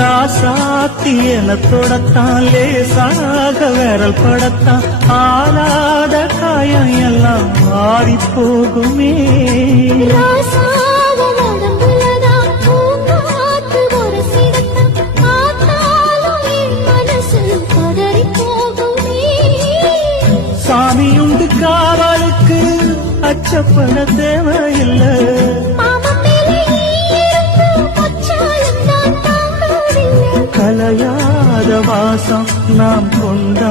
ராசாத்தி என தொடத்தான் லேசாக விரல் படத்தான் ஆளாத காயம் எல்லாம் ஆறி போகுமே. சாமியுண்டு காவலுக்கு அச்சப்பட தேவையில்லை. கலையாத வாசம் நாம் கொண்டா